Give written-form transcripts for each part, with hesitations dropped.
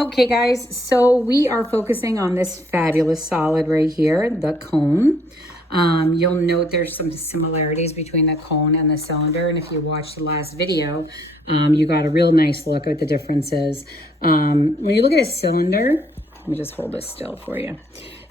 Okay, guys, so we are focusing on this fabulous solid right here, the cone. You'll note there's some similarities between the cone and the cylinder, and if you watched the last video, you got a real nice look at the differences. When you look at a cylinder, let me just hold this still for you.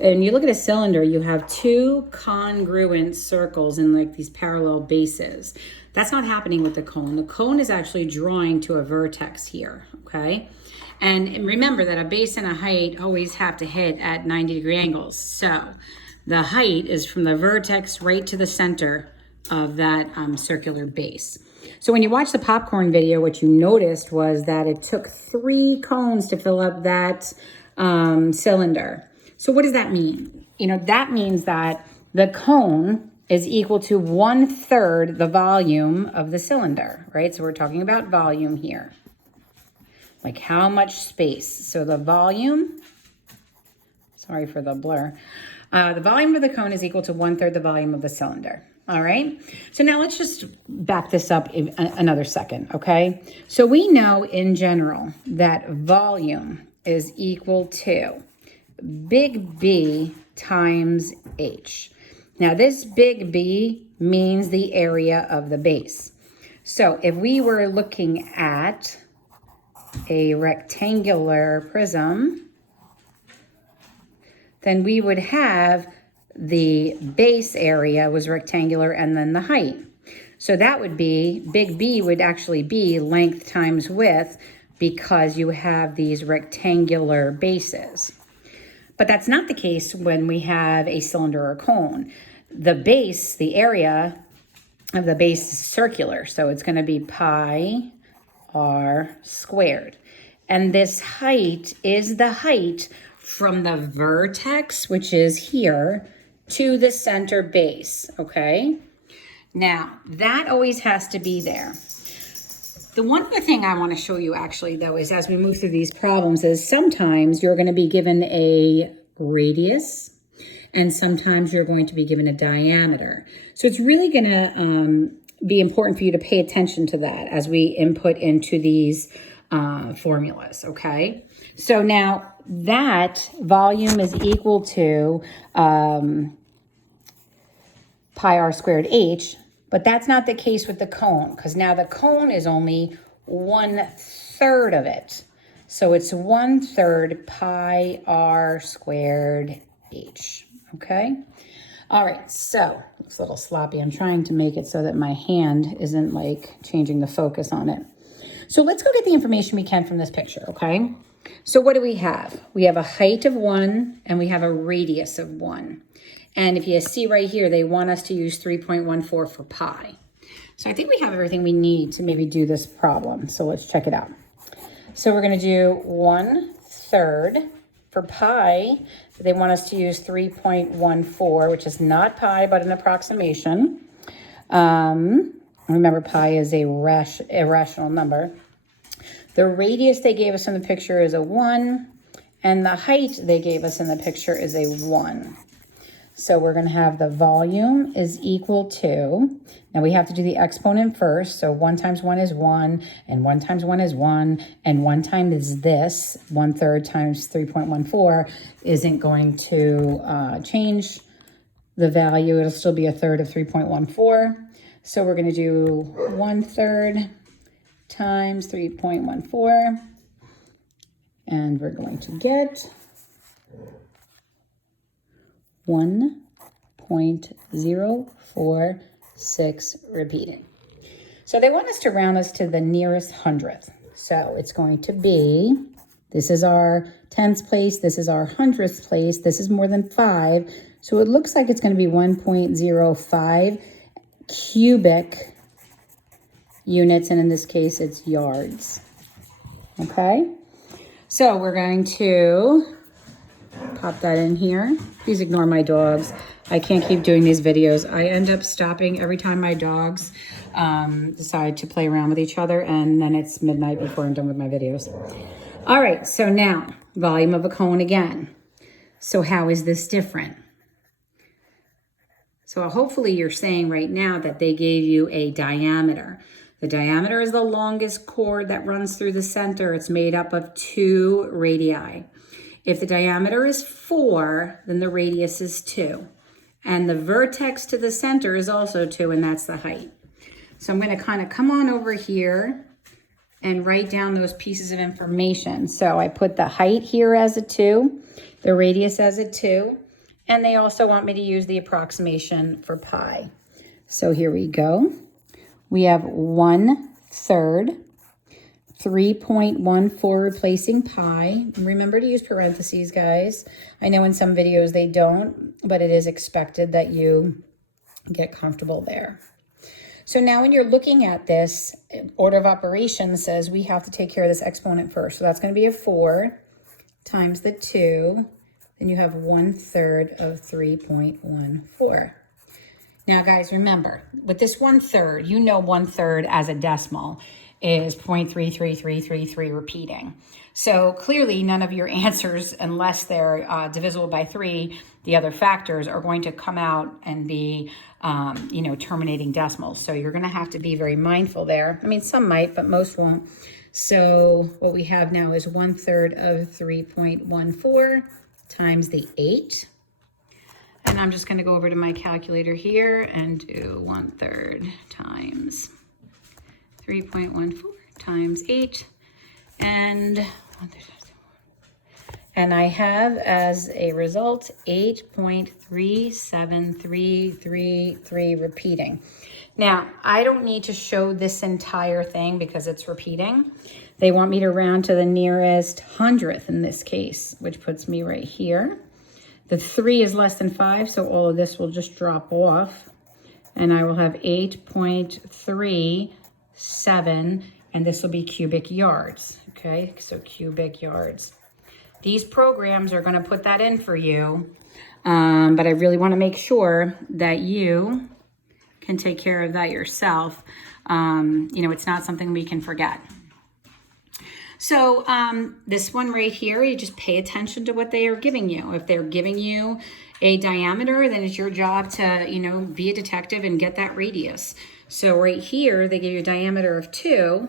And you look at a cylinder, you have two congruent circles in like these parallel bases. That's not happening with the cone. The cone is actually drawing to a vertex here, okay? And remember that a base and a height always have to hit at 90-degree angles. So the height is from the vertex right to the center of that circular base. So when you watch the popcorn video, what you noticed was that it took 3 cones to fill up that cylinder. So what does that mean? You know, that means that the cone is equal to 1/3 the volume of the cylinder, right? So we're talking about volume here. Like how much space. So the volume, sorry for the blur. The volume of the cone is equal to 1/3 the volume of the cylinder. All right. So now let's just back this up another second. Okay. So we know in general that volume is equal to big B times H. Now this big B means the area of the base. So if we were looking at a rectangular prism, then we would have the base area was rectangular and then the height. So that would be, big B would actually be length times width because you have these rectangular bases. But that's not the case when we have a cylinder or cone. The base, the area of the base is circular, so it's going to be pi r squared. And this height is the height from the vertex, which is here, to the center base, okay? Now, that always has to be there. The one other thing I want to show you actually, though, is as we move through these problems, is sometimes you're going to be given a radius and sometimes you're going to be given a diameter. So it's really going to be important for you to pay attention to that as we input into these formulas, okay? So now that volume is equal to pi r squared h, but that's not the case with the cone, because now the cone is only 1/3 of it. So it's 1/3 pi r squared h, okay? All right, so it's a little sloppy. I'm trying to make it so that my hand isn't like changing the focus on it. So let's go get the information we can from this picture, okay? So what do we have? We have a height of 1 and we have a radius of 1. And if you see right here, they want us to use 3.14 for pi. So I think we have everything we need to maybe do this problem. So let's check it out. So we're going to do 1/3 for pi. They want us to use 3.14, which is not pi, but an approximation. Remember, pi is a irrational number. The radius they gave us in the picture is a 1, and the height they gave us in the picture is a 1. So we're going to have the volume is equal to, now we have to do the exponent first. So 1 times 1 is 1, and 1 times 1 is 1, and 1 times is this. 1/3 times 3.14 isn't going to change the value. It'll still be 1/3 of 3.14. So we're going to do 1/3 times 3.14, and we're going to get 1.046 repeating. So they want us to round this to the nearest hundredth. So it's going to be, this is our tens place, this is our hundredths place, this is more than 5. So it looks like it's going to be 1.05 cubic units, and in this case it's yards. Okay, so we're going to pop that in here. Please ignore my dogs. I can't keep doing these videos. I end up stopping every time my dogs decide to play around with each other, and then it's midnight before I'm done with my videos. All right, so now volume of a cone again. So how is this different? So hopefully you're saying right now that they gave you a diameter. The diameter is the longest chord that runs through the center. It's made up of 2 radii. If the diameter is 4, then the radius is 2. And the vertex to the center is also 2, and that's the height. So I'm going to kind of come on over here and write down those pieces of information. So I put the height here as a 2, the radius as a 2, and they also want me to use the approximation for pi. So here we go. We have 1/3, 3.14 replacing pi. Remember to use parentheses, guys. I know in some videos they don't, but it is expected that you get comfortable there. So now when you're looking at this, order of operations says we have to take care of this exponent first. So that's going to be a 4 times the 2. Then you have 1/3 of 3.14. Now, guys, remember, with this 1/3, you know 1/3 as a decimal is 0.33333 repeating. So clearly none of your answers, unless they're divisible by 3, the other factors are going to come out and be, terminating decimals. So you're going to have to be very mindful there. I mean, some might, but most won't. So what we have now is 1/3 of 3.14 times the 8. And I'm just going to go over to my calculator here and do 1/3 times 3.14 times 8. And I have as a result 8.37333 repeating. Now, I don't need to show this entire thing because it's repeating. They want me to round to the nearest hundredth in this case, which puts me right here. The 3 is less than 5, so all of this will just drop off. And I will have 8.37, and this will be cubic yards. Okay, so cubic yards. These programs are going to put that in for you, but I really want to make sure that you can take care of that yourself. It's not something we can forget. So this one right here, you just pay attention to what they are giving you. If they're giving you a diameter, then it's your job to, be a detective and get that radius. So right here, they give you a diameter of 2,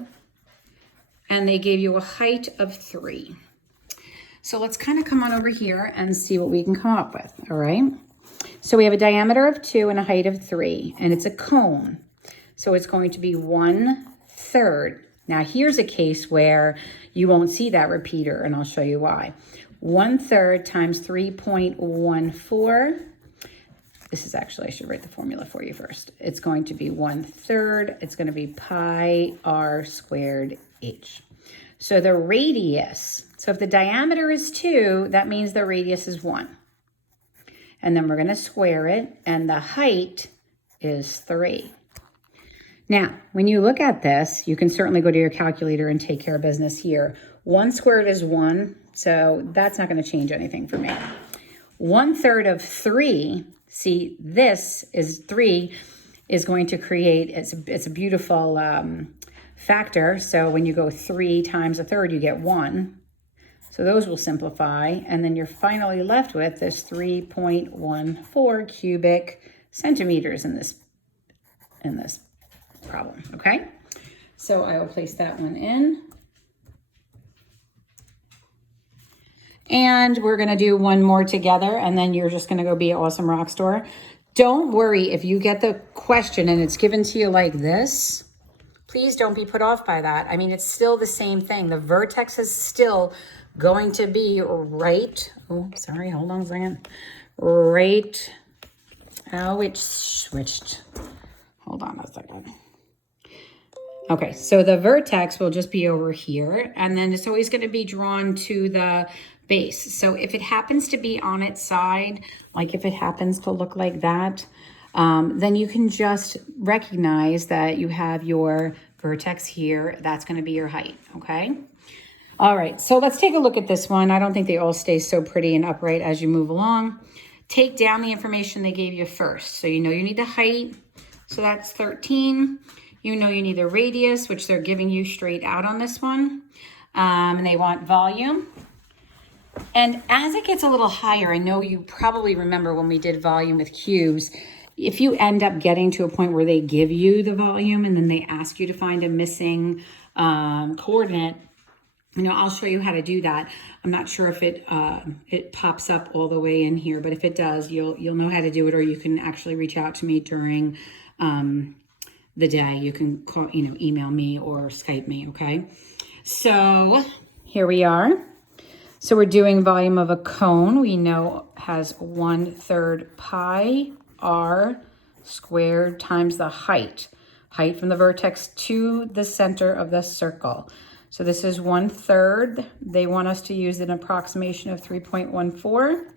and they gave you a height of 3. So let's kind of come on over here and see what we can come up with, all right? So we have a diameter of 2 and a height of 3, and it's a cone. So it's going to be 1/3. Now here's a case where you won't see that repeater, and I'll show you why. 1/3 times 3.14. This is actually, I should write the formula for you first. It's going to be 1/3. It's going to be pi r squared h. So the radius, so if the diameter is 2, that means the radius is 1. And then we're going to square it, and the height is 3. Now, when you look at this, you can certainly go to your calculator and take care of business here. 1 squared is 1, so that's not going to change anything for me. 1/3 of 3, see, this is 3 is going to create, it's a beautiful factor. So when you go 3 times 1/3, you get 1. So those will simplify, and then you're finally left with this 3.14 cubic centimeters in this problem, okay? So I will place that one in. And we're gonna do one more together, and then you're just gonna go be an awesome rock star. Don't worry if you get the question and it's given to you like this. Please don't be put off by that. I mean, it's still the same thing. The vertex is still going to be right. Oh, sorry, hold on a second. Right. Oh, it switched. Hold on a second. Okay, so the vertex will just be over here, and then it's always going to be drawn to the base. So if it happens to be on its side, like if it happens to look like that, then you can just recognize that you have your vertex here. That's going to be your height, okay? All right, so let's take a look at this one. I don't think they all stay so pretty and upright as you move along. Take down the information they gave you first. So you know you need the height, so that's 13. You know you need the radius, which they're giving you straight out on this one. And they want volume. And as it gets a little higher, I know you probably remember when we did volume with cubes, if you end up getting to a point where they give you the volume and then they ask you to find a missing coordinate, I'll show you how to do that. I'm not sure if it pops up all the way in here, but if it does, you'll know how to do it, or you can actually reach out to me during the day. You can call, email me or Skype me, okay? So here we are. So we're doing volume of a cone. We know has 1/3 pi r squared times the height from the vertex to the center of the circle. So this is 1/3. They want us to use an approximation of 3.14.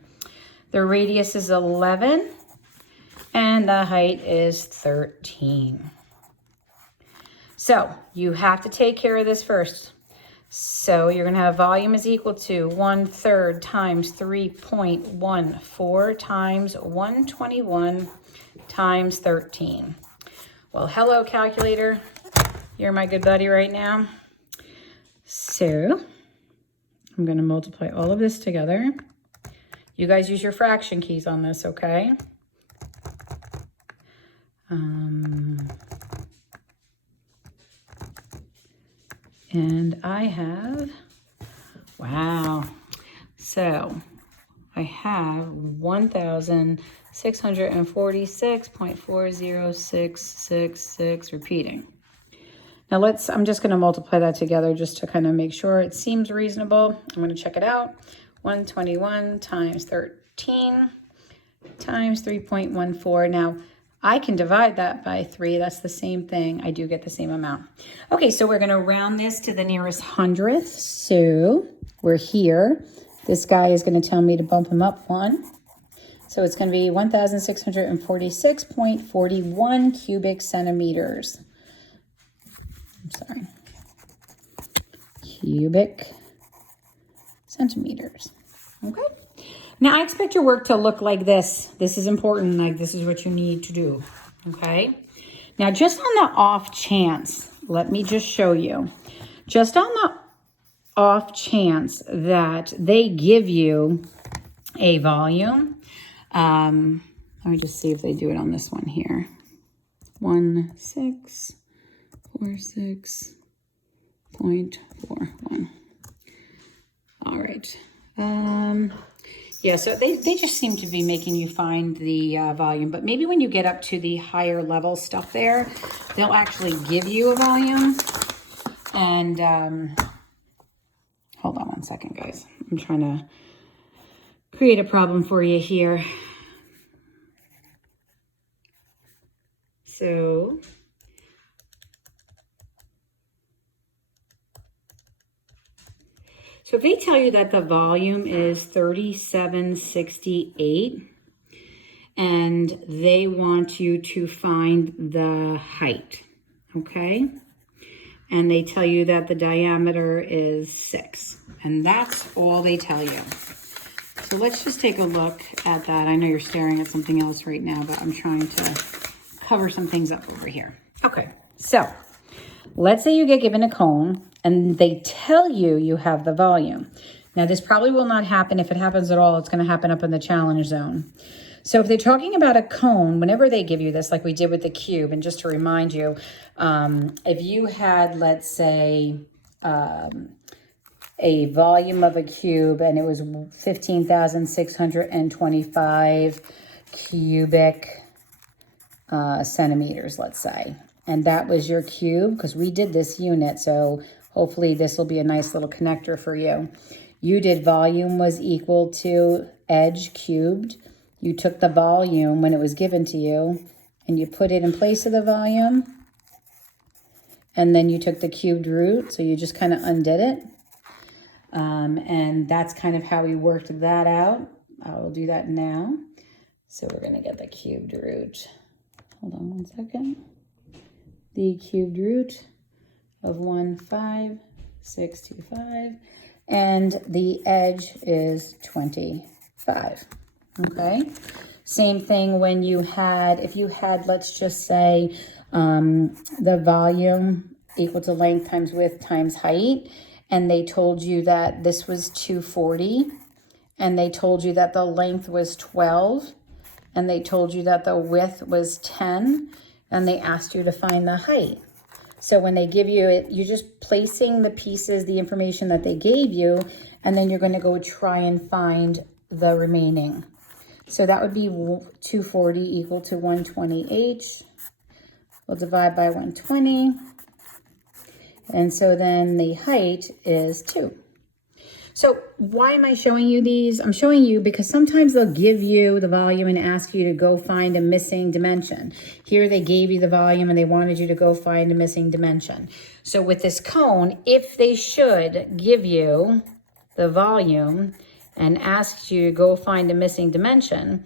The radius is 11 and the height is 13. So you have to take care of this first. So you're going to have volume is equal to 1/3 times 3.14 times 121 times 13. Well, hello, calculator. You're my good buddy right now. So I'm going to multiply all of this together. You guys use your fraction keys on this, okay? And I have, wow. So I have 1,646.40666 repeating. Now I'm just going to multiply that together just to kind of make sure it seems reasonable. I'm going to check it out. 121 times 13 times 3.14. Now, I can divide that by 3. That's the same thing. I do get the same amount. Okay, so we're going to round this to the nearest hundredth. So we're here. This guy is going to tell me to bump him up 1. So it's going to be 1,646.41 cubic centimeters. I'm sorry. Cubic centimeters. Okay. Now, I expect your work to look like this. This is important. Like, this is what you need to do. Okay. Now, just on the off chance, let me just show you. Just on the off chance that they give you a volume. Let me just see if they do it on this one here. 1,646.41. All right. Yeah, so they just seem to be making you find the volume, but maybe when you get up to the higher level stuff there, they'll actually give you a volume. And hold on one second, guys. I'm trying to create a problem for you here. So if they tell you that the volume is 3768 and they want you to find the height, okay? And they tell you that the diameter is 6, and that's all they tell you. So let's just take a look at that. I know you're staring at something else right now, but I'm trying to cover some things up over here. Okay, so let's say you get given a cone and they tell you you have the volume. Now, this probably will not happen. If it happens at all, it's going to happen up in the challenge zone. So if they're talking about a cone, whenever they give you this, like we did with the cube, and just to remind you, if you had, let's say, a volume of a cube and it was 15,625 cubic centimeters, let's say, and that was your cube, because we did this unit, so hopefully this will be a nice little connector for you. You did volume was equal to edge cubed. You took the volume when it was given to you and you put it in place of the volume. And then you took the cubed root, so you just kind of undid it. And that's kind of how we worked that out. I will do that now. So we're going to get the cubed root. Hold on one second. The cubed root of 1,565. And the edge is 25. Okay. Same thing when you had, if you had, let's just say, the volume equal to length times width times height, and they told you that this was 240, and they told you that the length was 12, and they told you that the width was 10, and they asked you to find the height. So when they give you it, you're just placing the pieces, the information that they gave you, and then you're going to go try and find the remaining. So that would be 240 equal to 120h. We'll divide by 120. And so then the height is 2. So why am I showing you these? I'm showing you because sometimes they'll give you the volume and ask you to go find a missing dimension. Here they gave you the volume and they wanted you to go find a missing dimension. So with this cone, if they should give you the volume and ask you to go find a missing dimension,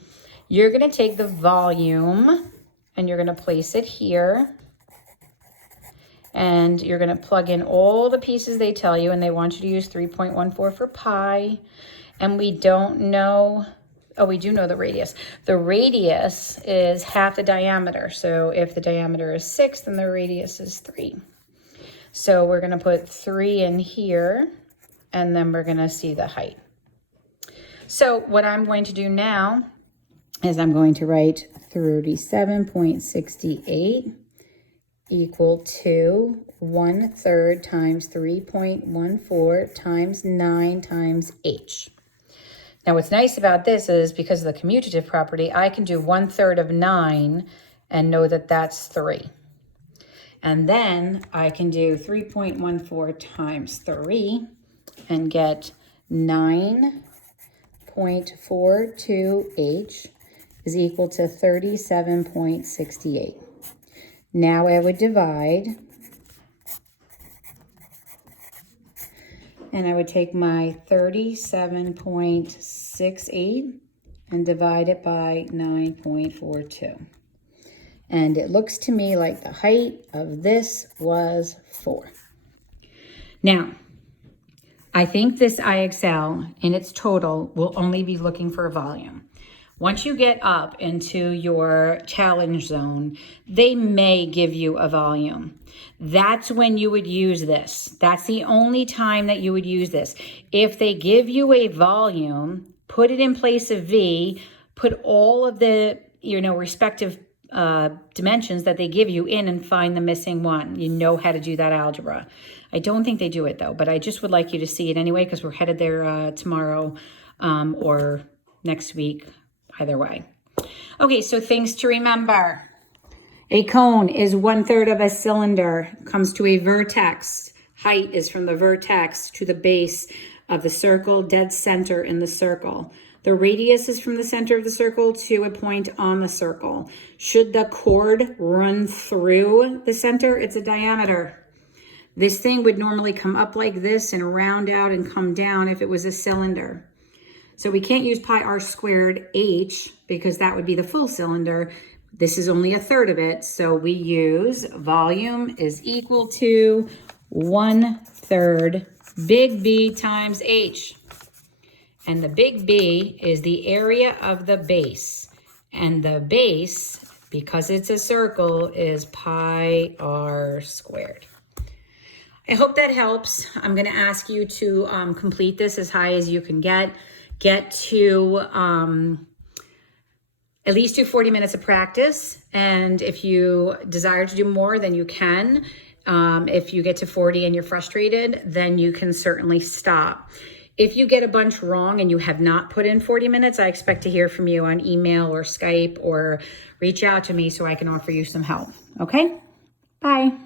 you're going to take the volume and you're going to place it here. And you're going to plug in all the pieces they tell you, and they want you to use 3.14 for pi. And we don't know, oh, we do know the radius. The radius is half the diameter. So if the diameter is 6, then the radius is 3. So we're going to put 3 in here, and then we're going to see the height. So what I'm going to do now is I'm going to write 37.68 equal to 1/3 times 3.14 times 9 times h. Now what's nice about this is because of the commutative property, I can do 1/3 of 9 and know that that's 3. And then I can do 3.14 times 3 and get 9.42h is equal to 37.68. Now I would divide, and I would take my 37.68 and divide it by 9.42. And it looks to me like the height of this was 4. Now, I think this IXL in its total will only be looking for a volume. Once you get up into your challenge zone, they may give you a volume. That's when you would use this. That's the only time that you would use this. If they give you a volume, put it in place of V, put all of the respective dimensions that they give you in and find the missing one. You know how to do that algebra. I don't think they do it though, but I just would like you to see it anyway because we're headed there tomorrow or next week. Either way. Okay, so things to remember. A cone is 1/3 of a cylinder, comes to a vertex. Height is from the vertex to the base of the circle, dead center in the circle. The radius is from the center of the circle to a point on the circle. Should the chord run through the center, it's a diameter. This thing would normally come up like this and round out and come down if it was a cylinder. So we can't use pi r squared h because that would be the full cylinder. This is only 1/3 of it. So we use volume is equal to 1/3 big B times h. And the big B is the area of the base. And the base, because it's a circle, is pi r squared. I hope that helps. I'm going to ask you to complete this as high as you can get to at least do 40 minutes of practice. And if you desire to do more, then you can. If you get to 40 and you're frustrated, then you can certainly stop. If you get a bunch wrong and you have not put in 40 minutes, I expect to hear from you on email or Skype or reach out to me so I can offer you some help. Okay? Bye.